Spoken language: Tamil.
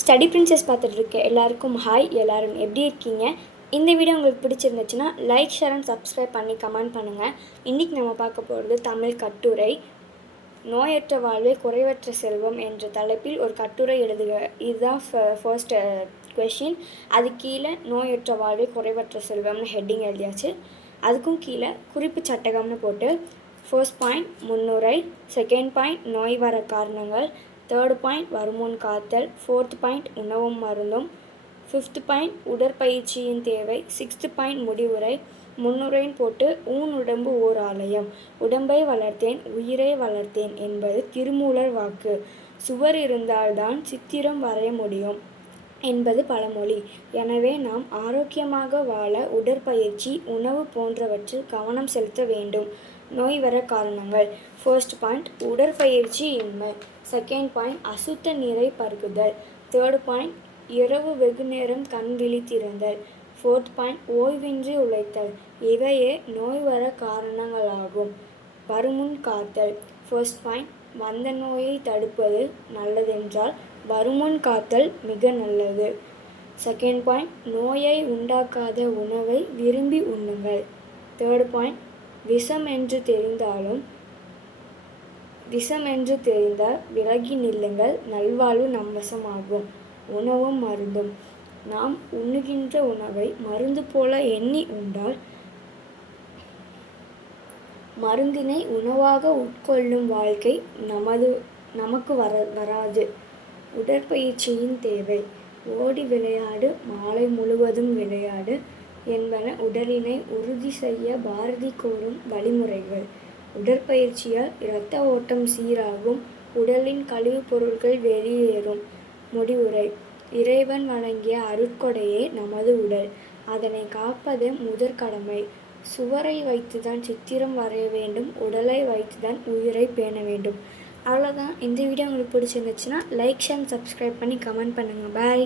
ஸ்டடி பிரின்சஸ் பார்த்துட்டு இருக்க எல்லாருக்கும் ஹாய் எல்லோரும் எப்படி இருக்கீங்க? இந்த வீடியோ உங்களுக்கு பிடிச்சிருந்துச்சுன்னா லைக் ஷேர் அண்ட் சப்ஸ்கிரைப் பண்ணி கமெண்ட் பண்ணுங்கள் இன்றைக்கி நம்ம பார்க்க போகிறது தமிழ் கட்டுரை நோயற்ற வாழ்வே குறைவற்ற செல்வம் என்ற தலைப்பில் ஒரு கட்டுரை எழுதுக. இதுதான் ஃபர்ஸ்ட் கொஷின் uh, அது கீழே நோயற்ற வாழ்வே குறைவற்ற செல்வம்னு ஹெட்டிங் எழுதியாச்சு. அதுக்கும் கீழே குறிப்பு சட்டகம்னு போட்டு ஃபர்ஸ்ட் பாயிண்ட் முன்னுரை செகண்ட் பாயிண்ட் நோய் வர காரணங்கள் தேர்ட் பாயிண்ட் வருமுன் காத்தல். ஃபோர்த் பாயிண்ட் உணவும் மருந்தும். ஃபிஃப்த் பாயிண்ட் உடற்பயிற்சியின் தேவை. சிக்ஸ்த் பாயிண்ட் முடிவுரை. முன்னுரைன்னு போட்டு ஊன் உடம்பு ஓர் ஆலயம். உடம்பை வளர்த்தேன் உயிரை வளர்த்தேன் என்பது திருமூலர் வாக்கு. சுவர் இருந்தால்தான் சித்திரம் வரைய முடியும். என்பது பழமொழி. எனவே நாம் ஆரோக்கியமாக வாழ உடற்பயிற்சி உணவு போன்றவற்றில் கவனம் செலுத்த வேண்டும். நோய் வர காரணங்கள். ஃபர்ஸ்ட் பாயிண்ட் உடற்பயிற்சி இன்மை. செகண்ட் பாயிண்ட் அசுத்த நீரை பருகுதல். தேர்ட் பாயிண்ட் இரவு வெகு நேரம் கண் விழித்திருந்தல். ஃபோர்த் பாயிண்ட் ஓய்வின்றி உழைத்தல். இவையே நோய் வர காரணங்களாகும். வருமுன் காத்தல். ஃபர்ஸ்ட் பாயிண்ட் வந்த நோயை தடுப்பது நல்லதென்றால் வருமுன் காத்தல் மிக நல்லது. செகண்ட் பாயிண்ட் நோயை உண்டாக்காத உணவை விரும்பி உண்ணுங்கள். தேர்ட் பாயிண்ட் விஷம் என்று தெரிந்தாலும் விஷம் என்று தெரிந்தால் விலகி நில்லுங்கள். நல்வாழ்வு நம் வசமாகும் உணவும் மருந்தும். நாம் உண்ணுகின்ற உணவை மருந்து போல எண்ணி உண்டால் மருந்தினை உணவாக உட்கொள்ளும் வாழ்க்கை நமது நமக்கு வர வராது. உடற்பயிற்சியின் தேவை. ஓடி விளையாடு மாலை முழுவதும் விளையாடு என்பன உடலினை உறுதி செய்ய பாரதி கூறும் வழிமுறைகள். உடற்பயிற்சியால் இரத்த ஓட்டம் சீராகும் உடலின் கழிவுப் பொருட்கள் வெளியேறும். முடிவுரை. இறைவன் வழங்கிய அருட்கொடையே நமது உடல். அதனை காப்பது முதற்கடமை சுவரை வைத்துதான் சித்திரம் வரைய வேண்டும் உடலை வைத்துதான் உயிரை பேண வேண்டும். அவ்வளோதான் இந்த வீடியோ உங்களுக்கு பிடிச்சிருந்துச்சுன்னா லைக் ஷேர் சப்ஸ்கிரைப் பண்ணி கமெண்ட் பண்ணுங்கள் பாய்